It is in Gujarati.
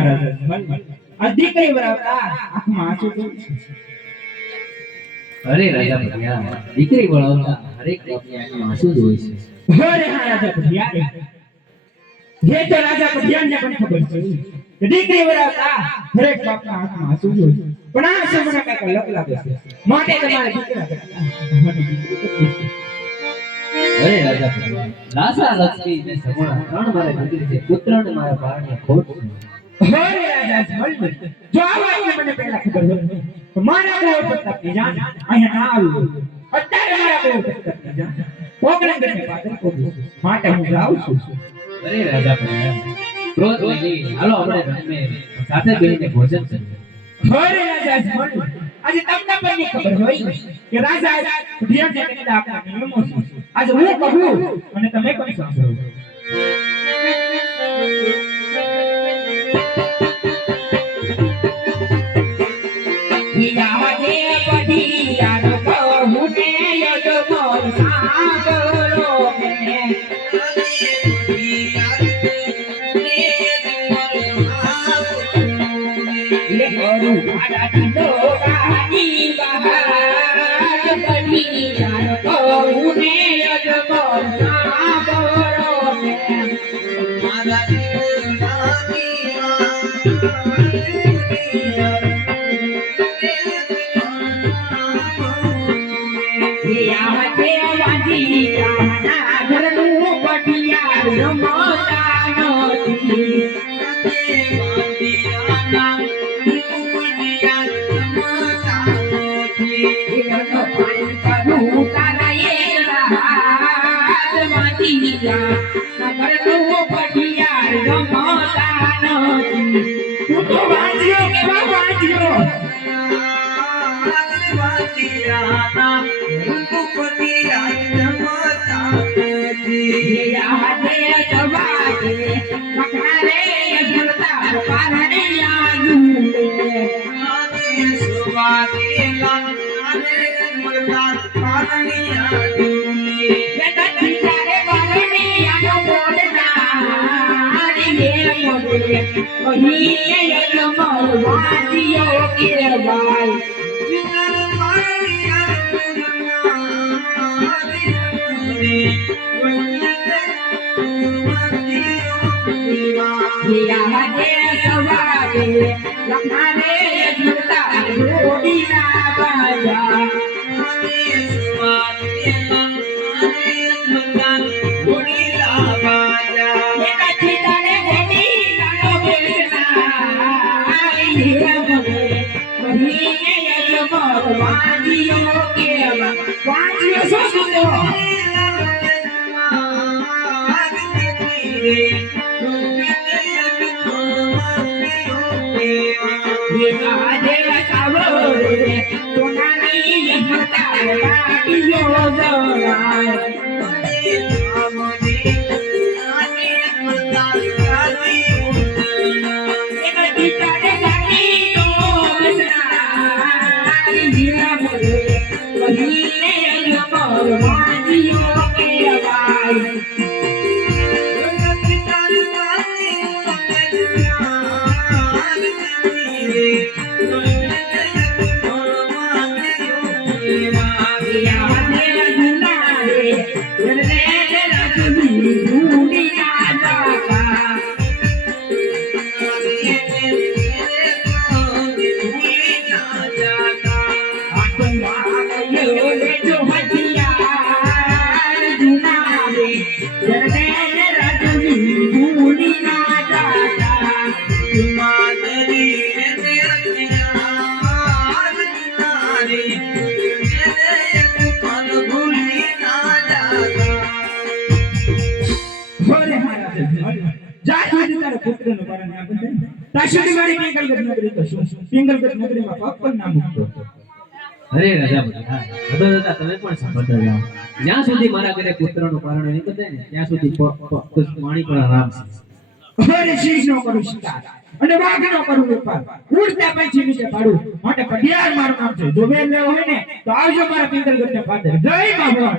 મહારાજ આ દીકરી વરાવતા આંખમાં આંસુ અરે રાજા ભગિયા દીકરી વળાવતા હરેક બાપની આંખમાં આંસુ જ હોય છે અરે હા રાજા ભગિયા જે તો રાજા ભગિયાને પણ ખબર છે કે દીકરી વરાવતા હરેક બાપના આંખમાં આંસુ જ હોય પણ આ સમયના કાકા લપ લાગે છે માટે તમારે દીકરા અરે રાજા ભગિયા લાસા લક્ષ્મી ને સગુણા ત્રણ મારે દીકરી છે પુત્રને મારા પારણે ખોટ છે અરે રાજા જમલ જો આ વાત મને પહેલા ખબર હોત તો મારા બહુ પ્રતાપની જાન અહીંયા ના આવ્યું અત્યારે મારા બહુ પ્રતાપની જાન પોગળંગને પાદર પોગી માટે હું જાઉં છું અરે રાજા ભગિયા ક્રોધ નહીં હાલો આપણે રમે સાથે બેસીને ભોજન કરીએ અરે રાજા જમલ આજે તમને પણ નહીં ખબર હોય કે રાજા ભગિયાને કેટલા આપણા નિયમો છે આજે હું કહું અને તમે પણ સાંભળો અરે રાજા ભગિયા દાદા તમે પણ સાંભળતા જાઓ જ્યાં સુધી મારા ઘરે પુત્રનું કારણ નહીં બદલે ને ત્યાં સુધી પાણી પણ આરામ છે અરે શીશ નો કરું શિકાર અને વાઘ નો કરું વેપાર ઉડતા પંછી નીચે પાડું માટે પડિયાર મારું નામ છે જો વેલ લેવો હોય ને તો આવજો મારા પિંગલગઢ ને પાદર જય બાબા